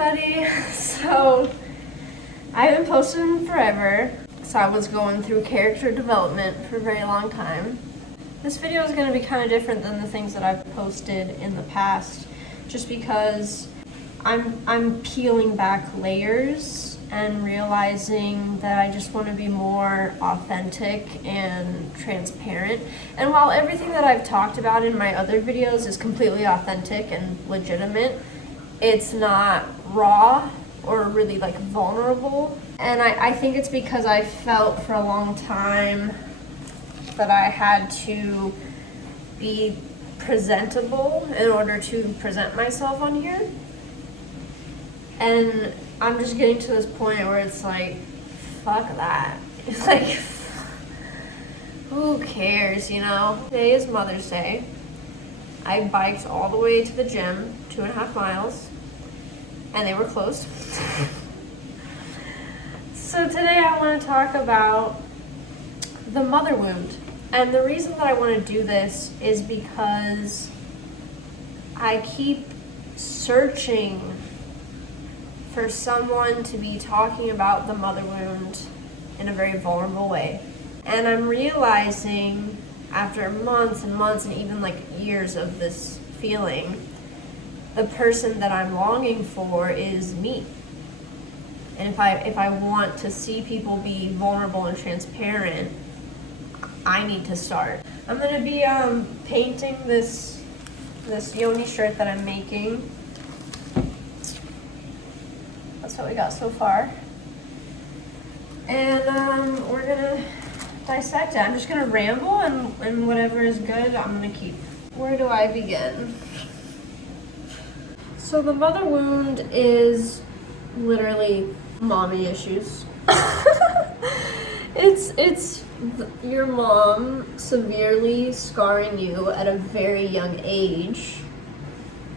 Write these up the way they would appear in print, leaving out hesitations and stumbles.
everybody. So I haven't posted in forever, so I was going through character development for a very long time. This video is going to be kind of different than the things that I've posted in the past, just because I'm peeling back layers and realizing that I just want to be more authentic and transparent. And while everything that I've talked about in my other videos is completely authentic and legitimate, it's not raw or really like vulnerable. And I think it's because I felt for a long time that I had to be presentable in order to present myself on here. And I'm just getting to this point where it's like, fuck that. It's like, who cares, you know? Today is Mother's Day. I biked all the way to the gym, 2.5 miles, and they were closed. So today I want to talk about the mother wound. And the reason that I want to do this is because I keep searching for someone to be talking about the mother wound in a very vulnerable way. And I'm realizing after months and months and even like years of this feeling, the person that I'm longing for is me. And if I want to see people be vulnerable and transparent, I need to start. I'm gonna be painting this Yoni shirt that I'm making. That's what we got so far. And we're gonna dissect it. I'm just gonna ramble and whatever is good, I'm gonna keep. Where do I begin? So the mother wound is literally mommy issues. It's your mom severely scarring you at a very young age,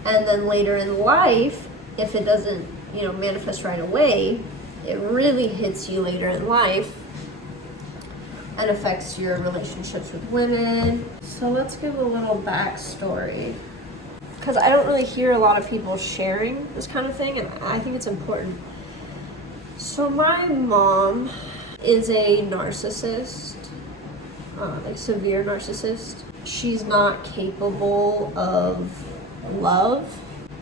and then later in life, if it doesn't, manifest right away, it really hits you later in life and affects your relationships with women. So let's give a little backstory, because I don't really hear a lot of people sharing this kind of thing, and I think it's important. So my mom is a narcissist, like severe narcissist. She's not capable of love.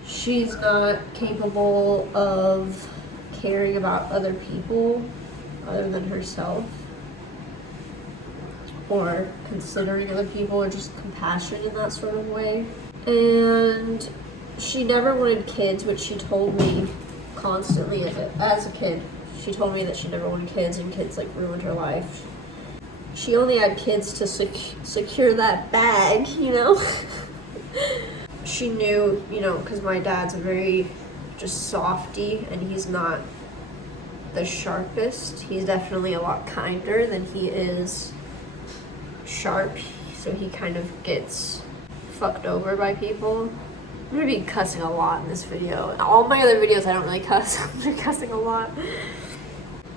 She's not capable of caring about other people other than herself, or considering other people, or just compassion in that sort of way. And she never wanted kids, which she told me constantly as a kid. She told me that she never wanted kids, and kids like ruined her life. She only had kids to secure that bag, She knew, because my dad's a very just softy, and he's not the sharpest. He's definitely a lot kinder than he is sharp, so he kind of gets fucked over by people. I'm gonna be cussing a lot in this video. All my other videos I don't really cuss. I'm cussing a lot.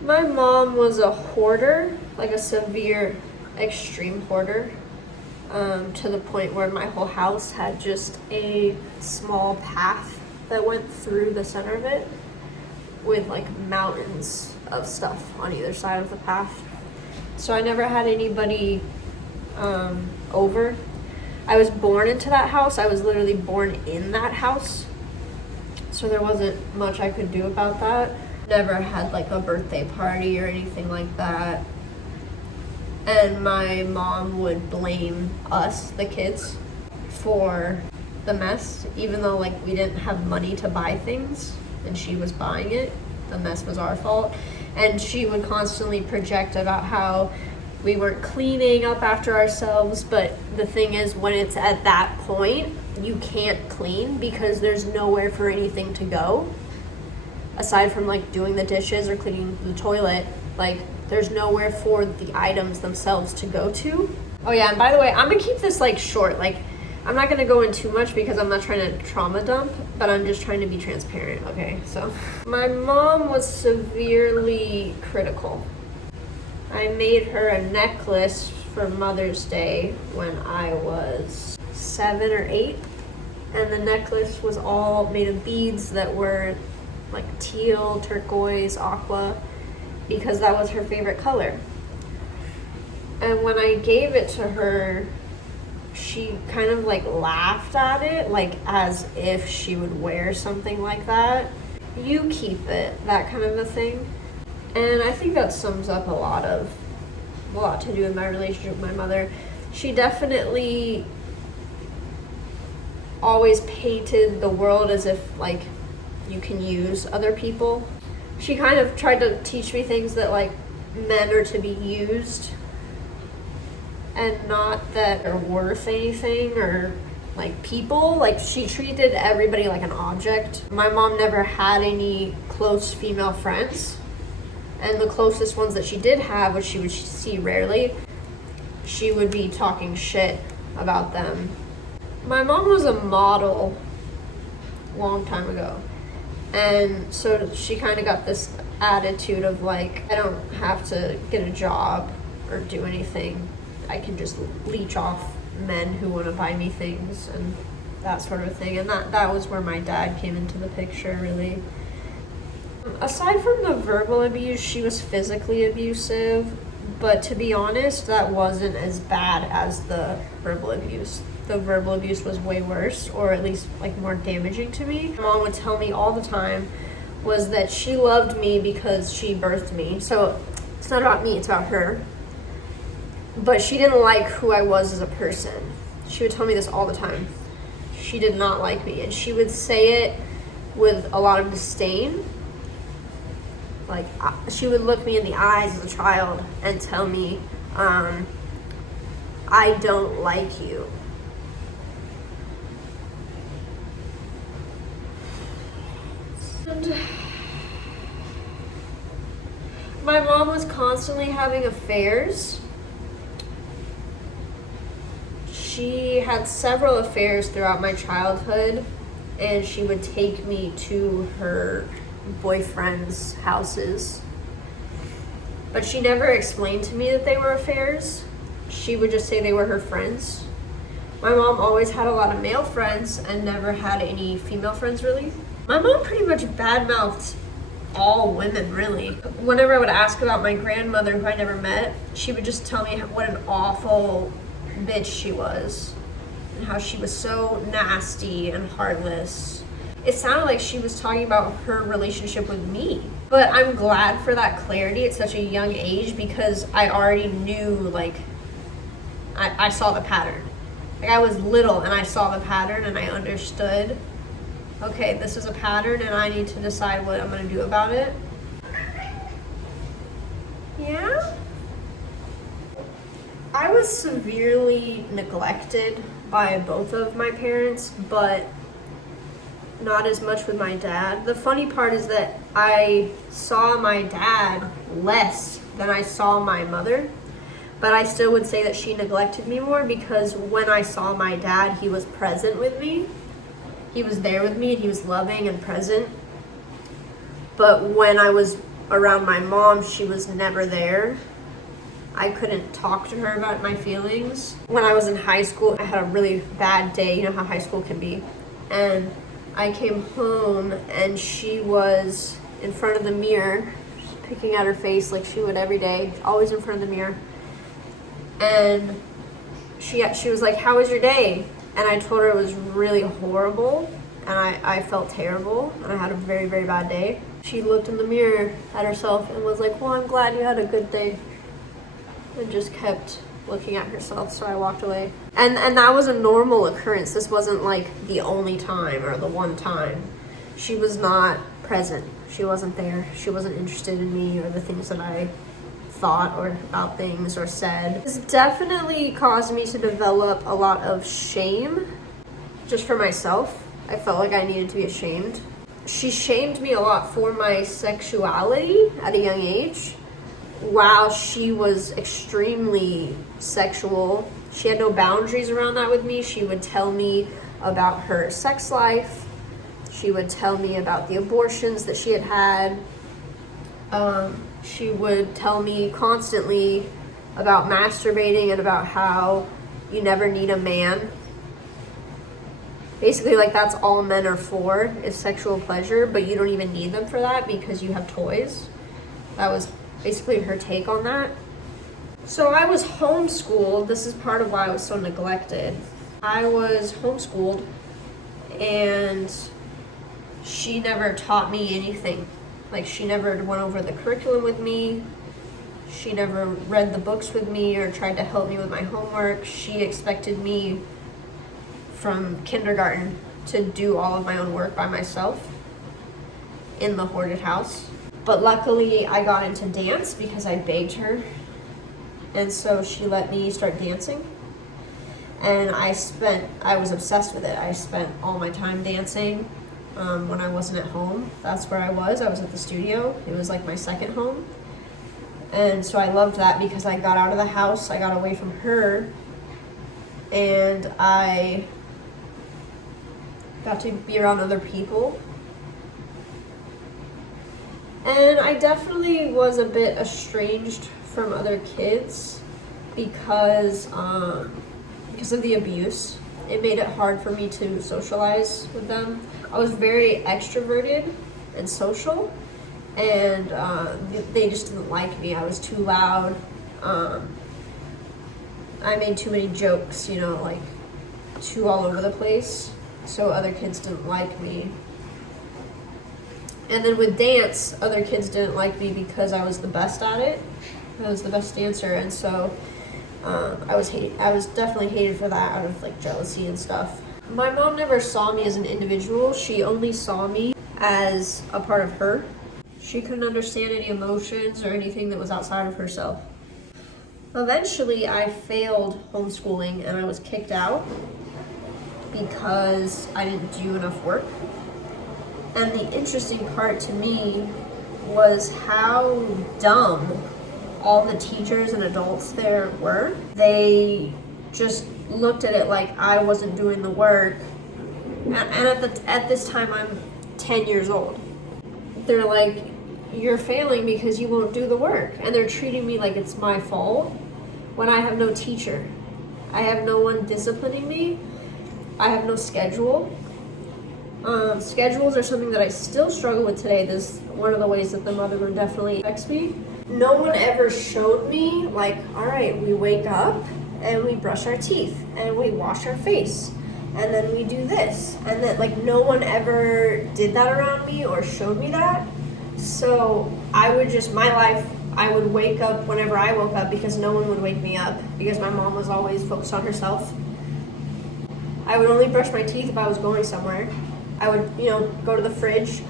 My mom was a hoarder, like a severe, extreme hoarder, to the point where my whole house had just a small path that went through the center of it with like mountains of stuff on either side of the path. So I never had anybody over. I was born into that house. I was literally born in that house. So there wasn't much I could do about that. Never had like a birthday party or anything like that. And my mom would blame us, the kids, for the mess, even though like we didn't have money to buy things and she was buying it. The mess was our fault. And she would constantly project about how we weren't cleaning up after ourselves. But the thing is, when it's at that point, you can't clean because there's nowhere for anything to go. Aside from like doing the dishes or cleaning the toilet, like there's nowhere for the items themselves to go to. Oh yeah, and by the way, I'm gonna keep this like short. Like I'm not gonna go in too much because I'm not trying to trauma dump, but I'm just trying to be transparent, okay? So my mom was severely critical. I made her a necklace for Mother's Day when I was 7 or 8, and the necklace was all made of beads that were like teal, turquoise, aqua, because that was her favorite color. And when I gave it to her, she kind of like laughed at it, like as if she would wear something like that. You keep it, that kind of a thing. And I think that sums up a lot to do with my relationship with my mother. She definitely always painted the world as if like you can use other people. She kind of tried to teach me things that like men are to be used and not that they're worth anything, or like people. Like she treated everybody like an object. My mom never had any close female friends, and the closest ones that she did have, which she would see rarely, she would be talking shit about them. My mom was a model a long time ago, and so she kind of got this attitude of like, I don't have to get a job or do anything. I can just leech off men who want to buy me things and that sort of thing. And that was where my dad came into the picture, really. Aside from the verbal abuse, she was physically abusive, but to be honest, that wasn't as bad as the verbal abuse. The verbal abuse was way worse, or at least like more damaging to me. My mom would tell me all the time was that she loved me because she birthed me. So it's not about me, it's about her. But she didn't like who I was as a person. She would tell me this all the time. She did not like me, and she would say it with a lot of disdain. Like, she would look me in the eyes as a child and tell me, I don't like you. And my mom was constantly having affairs. She had several affairs throughout my childhood, and she would take me to her boyfriend's houses. But she never explained to me that they were affairs. She would just say they were her friends. My mom always had a lot of male friends and never had any female friends, really. My mom pretty much badmouthed all women, really. Whenever I would ask about my grandmother, who I never met, she would just tell me what an awful bitch she was, and how she was so nasty and heartless. It sounded like she was talking about her relationship with me. But I'm glad for that clarity at such a young age, because I already knew, like, I saw the pattern. Like, I was little and I saw the pattern and I understood, okay, this is a pattern and I need to decide what I'm gonna do about it. Yeah? I was severely neglected by both of my parents, but not as much with my dad. The funny part is that I saw my dad less than I saw my mother, but I still would say that she neglected me more, because when I saw my dad, he was present with me. He was there with me and he was loving and present. But when I was around my mom, she was never there. I couldn't talk to her about my feelings. When I was in high school, I had a really bad day. You know how high school can be. And I came home and she was in front of the mirror, picking at her face like she would every day, always in front of the mirror. And she was like, "How was your day?" And I told her it was really horrible, and I felt terrible, and I had a very, very bad day. She looked in the mirror at herself and was like, "Well, I'm glad you had a good day," and just kept looking at herself, so I walked away. And that was a normal occurrence. This wasn't like the only time or the one time. She was not present. She wasn't there. She wasn't interested in me or the things that I thought or about things or said. This definitely caused me to develop a lot of shame just for myself. I felt like I needed to be ashamed. She shamed me a lot for my sexuality at a young age. While she was extremely sexual, she had no boundaries around that with me. She would tell me about her sex life. She would tell me about the abortions that she had had. She would tell me constantly about masturbating and about how you never need a man basically like that's all men are for, is sexual pleasure, but you don't even need them for that because you have toys. That was basically her take on that. So I was homeschooled. This is part of why I was so neglected. I was homeschooled and she never taught me anything. Like, she never went over the curriculum with me. She never read the books with me or tried to help me with my homework. She expected me from kindergarten to do all of my own work by myself in the hoarded house. But luckily I got into dance because I begged her. And so she let me start dancing. And I was obsessed with it. I spent all my time dancing when I wasn't at home. That's where I was at the studio. It was like my second home. And so I loved that because I got out of the house, I got away from her, and I got to be around other people. And I definitely was a bit estranged from other kids because of the abuse. It made it hard for me to socialize with them. I was very extroverted and social, and they just didn't like me. I was too loud. I made too many jokes, like too all over the place, so other kids didn't like me. And then with dance, other kids didn't like me because I was the best at it. I was the best dancer, and so I was definitely hated for that, out of like jealousy and stuff. My mom never saw me as an individual. She only saw me as a part of her. She couldn't understand any emotions or anything that was outside of herself. Eventually, I failed homeschooling and I was kicked out because I didn't do enough work. And the interesting part to me was how dumb all the teachers and adults there were. They just looked at it like I wasn't doing the work. And at this time, I'm 10 years old. They're like, you're failing because you won't do the work. And they're treating me like it's my fault when I have no teacher. I have no one disciplining me. I have no schedule. Schedules are something that I still struggle with today. This is one of the ways that the motherhood definitely affects me. No one ever showed me, like, all right, we wake up and we brush our teeth and we wash our face and then we do this. And then, like, no one ever did that around me or showed me that. So I would I would wake up whenever I woke up because no one would wake me up because my mom was always focused on herself. I would only brush my teeth if I was going somewhere. I would, go to the fridge,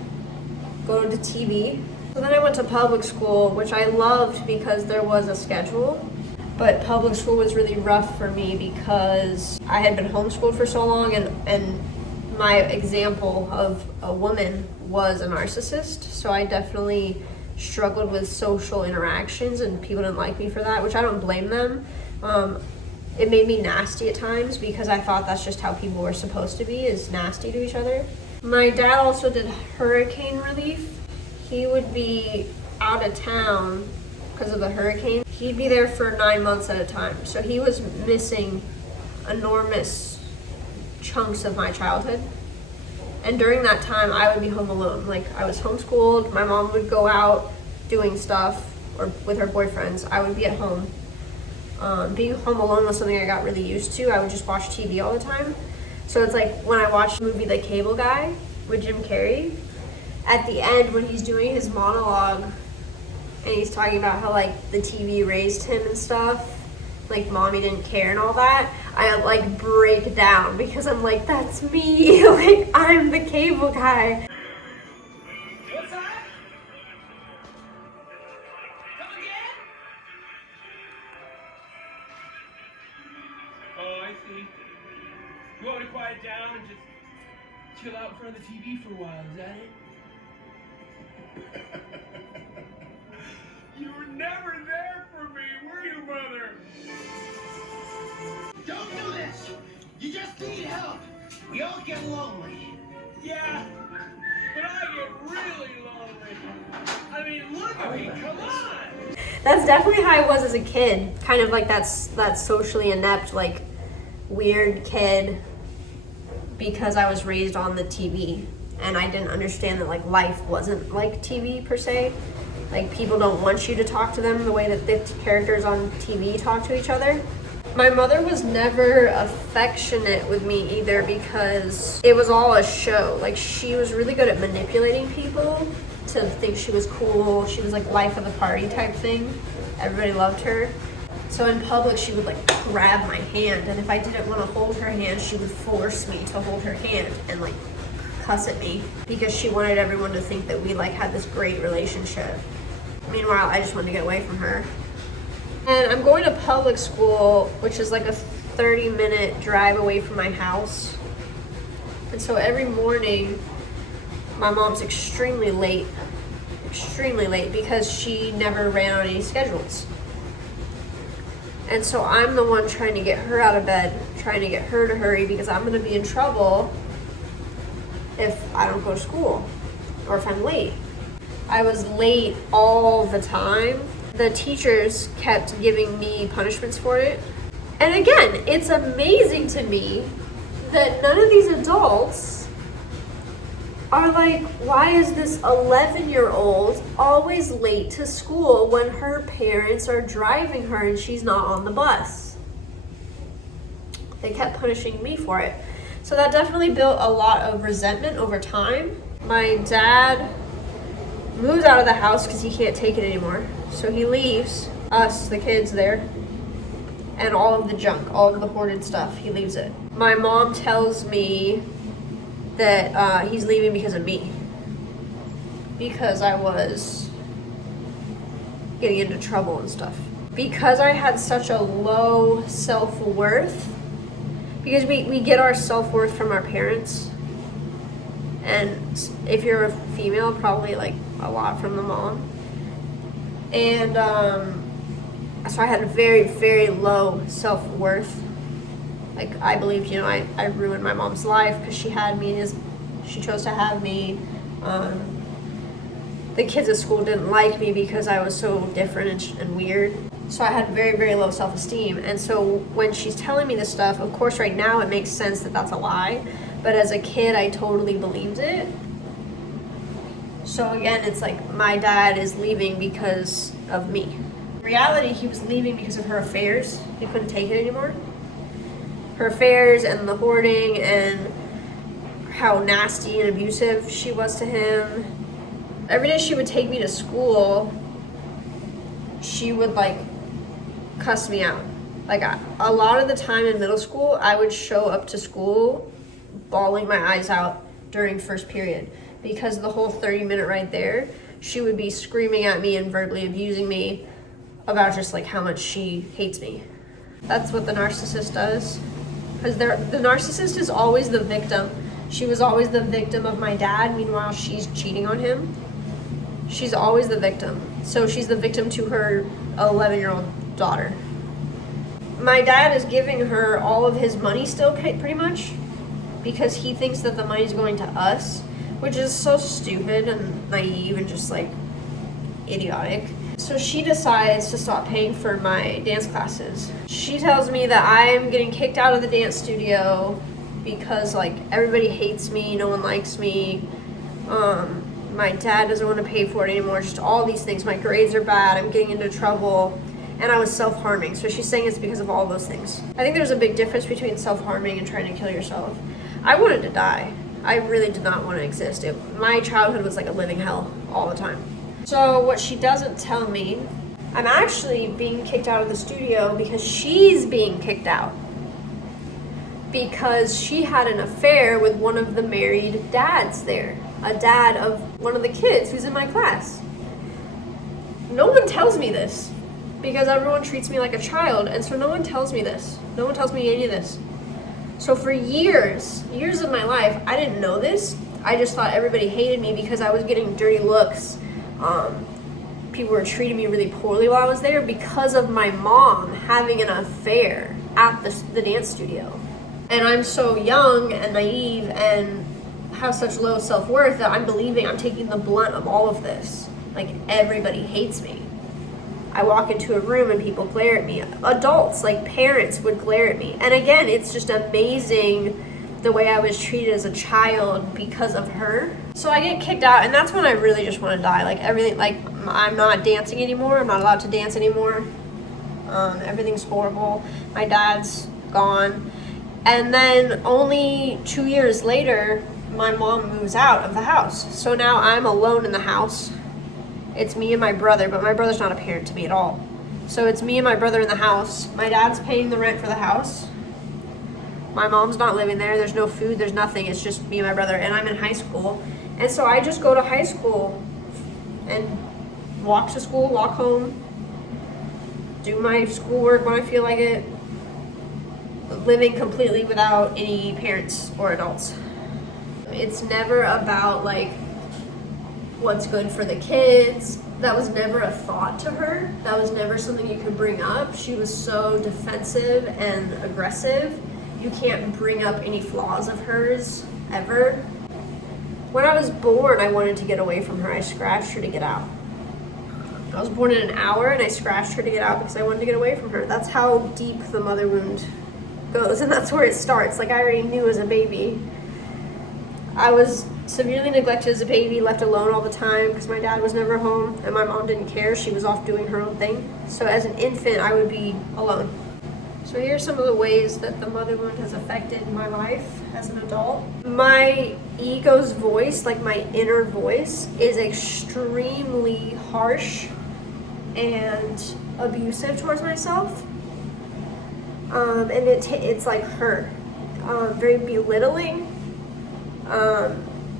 go to TV. So then I went to public school, which I loved because there was a schedule. But public school was really rough for me because I had been homeschooled for so long, and my example of a woman was a narcissist. So I definitely struggled with social interactions, and people didn't like me for that, which I don't blame them. It made me nasty at times because I thought that's just how people were supposed to be, is nasty to each other. My dad also did hurricane relief. He would be out of town because of the hurricane. He'd be there for 9 months at a time. So he was missing enormous chunks of my childhood. And during that time, I would be home alone. Like, I was homeschooled. My mom would go out doing stuff or with her boyfriends. I would be at home. Being home alone was something I got really used to. I would just watch TV all the time. So it's like when I watched the movie The Cable Guy with Jim Carrey, at the end when he's doing his monologue and he's talking about how like the TV raised him and stuff, like mommy didn't care and all that, I like break down because I'm like, that's me. Like, I'm the cable guy. What's that? Come again? Oh, I see. You want me to quiet down and just chill out in front of the TV for a while, is that it? You were never there for me, were you, Mother? Don't do this! You just need help! We all get lonely. Yeah, but I get really lonely. I mean, look at me, come on! That's definitely how I was as a kid. Kind of like that socially inept, like weird kid because I was raised on the TV and I didn't understand that like life wasn't like TV per se. Like people don't want you to talk to them the way that the characters on TV talk to each other. My mother was never affectionate with me either because it was all a show. Like she was really good at manipulating people to think she was cool. She was like life of the party type thing. Everybody loved her. So in public, she would like grab my hand, and if I didn't want to hold her hand, she would force me to hold her hand and like cuss at me because she wanted everyone to think that we like had this great relationship. Meanwhile, I just wanted to get away from her. And I'm going to public school, which is like a 30-minute drive away from my house. And so every morning, my mom's extremely late because she never ran on any schedules. And so I'm the one trying to get her out of bed, trying to get her to hurry because I'm gonna be in trouble if I don't go to school or if I'm late. I was late all the time. The teachers kept giving me punishments for it. And again, it's amazing to me that none of these adults are like, why is this 11-year-old always late to school when her parents are driving her and she's not on the bus? They kept punishing me for it. So that definitely built a lot of resentment over time. My dad moves out of the house because he can't take it anymore. So he leaves us, the kids, there. And all of the junk, all of the hoarded stuff, he leaves it. My mom tells me that he's leaving because of me. Because I was getting into trouble and stuff. Because I had such a low self-worth. Because we get our self-worth from our parents. And if you're a female, probably like a lot from the mom. And so I had a very, very low self-worth. Like I believed, you know, I ruined my mom's life because she had me, she chose to have me. The kids at school didn't like me because I was so different and weird. So I had very, very low self-esteem. And so when she's telling me this stuff, of course right now it makes sense that that's a lie. But as a kid, I totally believed it. So again, it's like my dad is leaving because of me. In reality, he was leaving because of her affairs. He couldn't take it anymore. Her affairs and the hoarding and how nasty and abusive she was to him. Every day she would take me to school, she would like cuss me out. Like a lot of the time in middle school, I would show up to school bawling my eyes out during first period because the whole 30-minute right there, she would be screaming at me and verbally abusing me about just like how much she hates me. That's what the narcissist does. Because the narcissist is always the victim. She was always the victim of my dad, meanwhile she's cheating on him. She's always the victim. So she's the victim to her 11-year-old daughter. My dad is giving her all of his money still pretty much because he thinks that the money's going to us, which is so stupid and naive and just like idiotic. So she decides to stop paying for my dance classes. She tells me that I'm getting kicked out of the dance studio because like everybody hates me, no one likes me. My dad doesn't want to pay for it anymore, just all these things. My grades are bad, I'm getting into trouble, and I was self-harming. So she's saying it's because of all those things. I think there's a big difference between self-harming and trying to kill yourself. I wanted to die. I really did not want to exist. My childhood was like a living hell all the time. So what she doesn't tell me, I'm actually being kicked out of the studio because she's being kicked out. Because she had an affair with one of the married dads there. A dad of one of the kids who's in my class. No one tells me this because everyone treats me like a child, and so no one tells me this. No one tells me any of this. So for years of my life, I didn't know this. I just thought everybody hated me because I was getting dirty looks. People were treating me really poorly while I was there because of my mom having an affair at the dance studio. And I'm so young and naive and have such low self-worth that I'm believing I'm taking the blunt of all of this. Like everybody hates me. I walk into a room and people glare at me. Adults, like parents, would glare at me. And again, it's just amazing the way I was treated as a child because of her. So I get kicked out, and that's when I really just want to die. Like everything, like I'm not dancing anymore. I'm not allowed to dance anymore. Everything's horrible. My dad's gone. And then only 2 years later, my mom moves out of the house. So now I'm alone in the house. It's me and my brother, but my brother's not a parent to me at all. So it's me and my brother in the house. My dad's paying the rent for the house. My mom's not living there. There's no food. There's nothing. It's just me and my brother. And I'm in high school. And so I just go to high school and walk to school, walk home, do my schoolwork when I feel like it, living completely without any parents or adults. It's never about like what's good for the kids. That was never a thought to her. That was never something you could bring up. She was so defensive and aggressive. You can't bring up any flaws of hers ever. When I was born, I wanted to get away from her. I scratched her to get out. I was born in an hour and I scratched her to get out because I wanted to get away from her. That's how deep the mother wound goes, and that's where it starts. Like I already knew as a baby. I was severely neglected as a baby, left alone all the time because my dad was never home and my mom didn't care. She was off doing her own thing. So as an infant, I would be alone. So here are some of the ways that the mother wound has affected my life as an adult. My ego's voice, like my inner voice, is extremely harsh and abusive towards myself. And it's like her. Very belittling,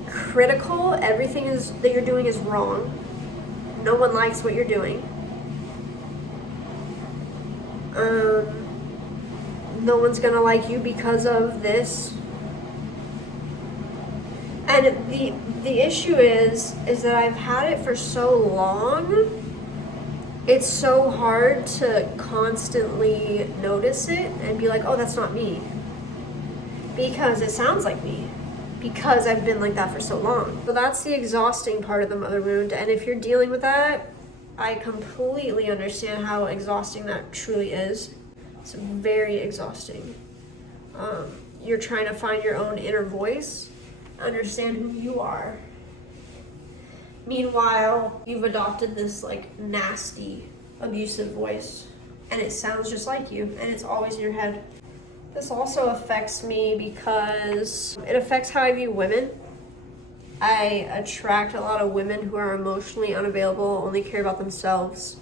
critical. Everything that you're doing is wrong. No one likes what you're doing. No one's gonna like you because of this. And the issue is that I've had it for so long. It's so hard to constantly notice it and be like, oh, that's not me. Because it sounds like me. Because I've been like that for so long. So that's the exhausting part of the mother wound. And if you're dealing with that, I completely understand how exhausting that truly is. It's very exhausting. You're trying to find your own inner voice, understand who you are. Meanwhile, you've adopted this like nasty, abusive voice, and it sounds just like you, and it's always in your head. This also affects me because it affects how I view women. I attract a lot of women who are emotionally unavailable, only care about themselves,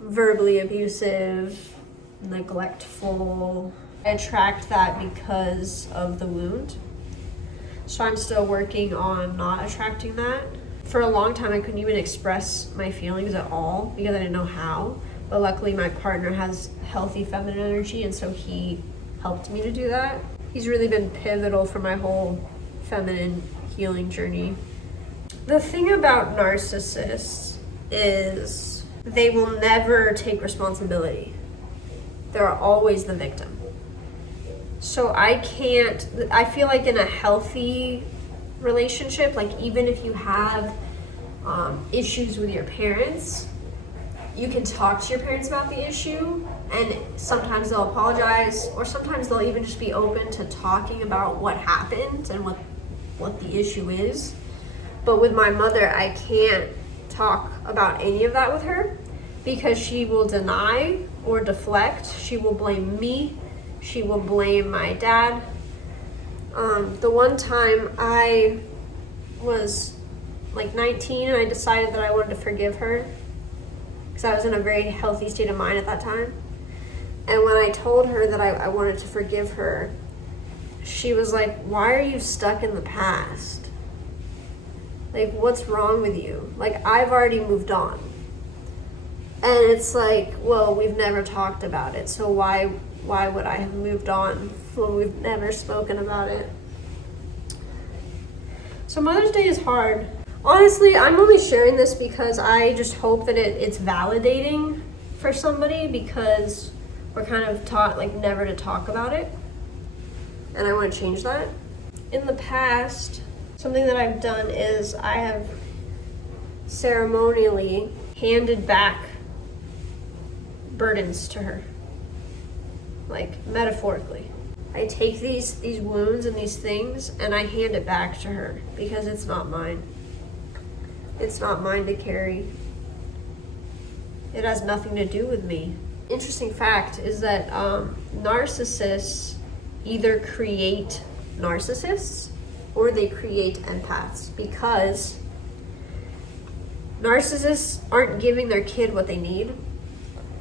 verbally abusive, neglectful. I attract that because of the wound. So I'm still working on not attracting that. For a long time, I couldn't even express my feelings at all because I didn't know how. But luckily, my partner has healthy feminine energy, and so he helped me to do that. He's really been pivotal for my whole feminine healing journey. The thing about narcissists is they will never take responsibility. They're always the victim. So I feel like in a healthy relationship, like even if you have issues with your parents, you can talk to your parents about the issue, and sometimes they'll apologize, or sometimes they'll even just be open to talking about what happened and what the issue is. But with my mother, I can't talk about any of that with her because she will deny or deflect. She will blame me. She will blame my dad. The one time I was like 19 and I decided that I wanted to forgive her because I was in a very healthy state of mind at that time. And when I told her that I wanted to forgive her, she was like, why are you stuck in the past? Like, what's wrong with you? Like, I've already moved on. And it's like, well, we've never talked about it, so why would I have moved on when we've never spoken about it? So Mother's Day is hard. Honestly, I'm only sharing this because I just hope that it's validating for somebody, because we're kind of taught like never to talk about it. And I want to change that. In the past, something that I've done is I have ceremonially handed back burdens to her, like metaphorically. I take these wounds and these things and I hand it back to her because it's not mine. It's not mine to carry. It has nothing to do with me. Interesting fact is that narcissists either create narcissists or they create empaths, because narcissists aren't giving their kid what they need.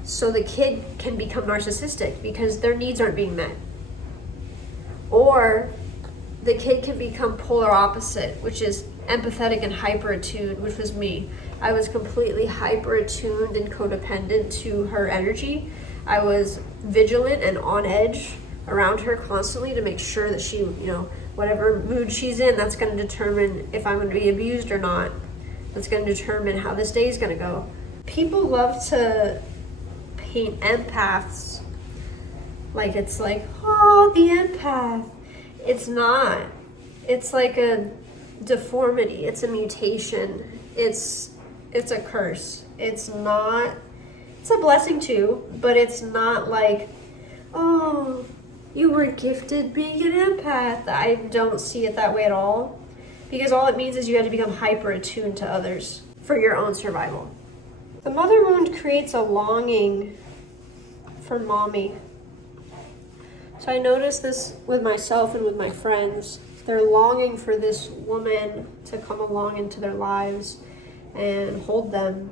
So the kid can become narcissistic because their needs aren't being met. Or the kid can become polar opposite, which is empathetic and hyper attuned, which was me. I was completely hyper attuned and codependent to her energy. I was vigilant and on edge around her constantly to make sure that she, whatever mood she's in, that's going to determine if I'm going to be abused or not. That's going to determine how this day is going to go. People love to paint empaths like it's like, oh, the empath. It's not. It's like a deformity. It's a mutation. It's a curse. It's not. It's a blessing too, but it's not like, oh, you were gifted being an empath. I don't see it that way at all, because all it means is you have to become hyper attuned to others for your own survival. The mother wound creates a longing for mommy. So I noticed this with myself and with my friends. They're longing for this woman to come along into their lives and hold them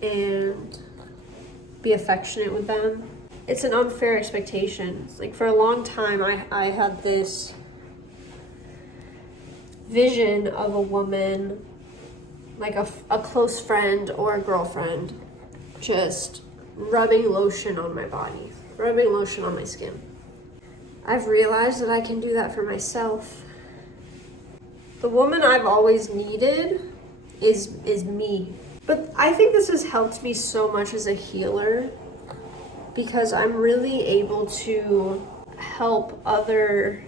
and be affectionate with them. It's an unfair expectation. Like, for a long time, I had this vision of a woman, like a close friend or a girlfriend, just rubbing lotion on my body, rubbing lotion on my skin. I've realized that I can do that for myself. The woman I've always needed is me. But I think this has helped me so much as a healer, because I'm really able to help other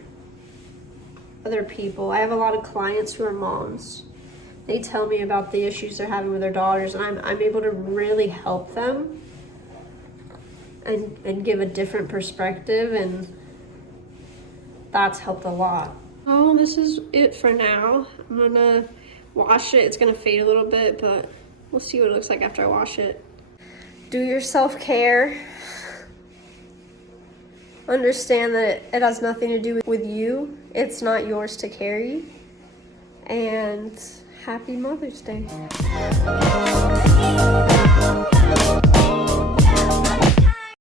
people. I have a lot of clients who are moms. They tell me about the issues they're having with their daughters, and I'm able to really help them and give a different perspective, and that's helped a lot. Oh, this is it for now. I'm gonna wash it. It's gonna fade a little bit, but we'll see what it looks like after I wash it. Do your self-care. Understand that it has nothing to do with you. It's not yours to carry. And happy Mother's Day.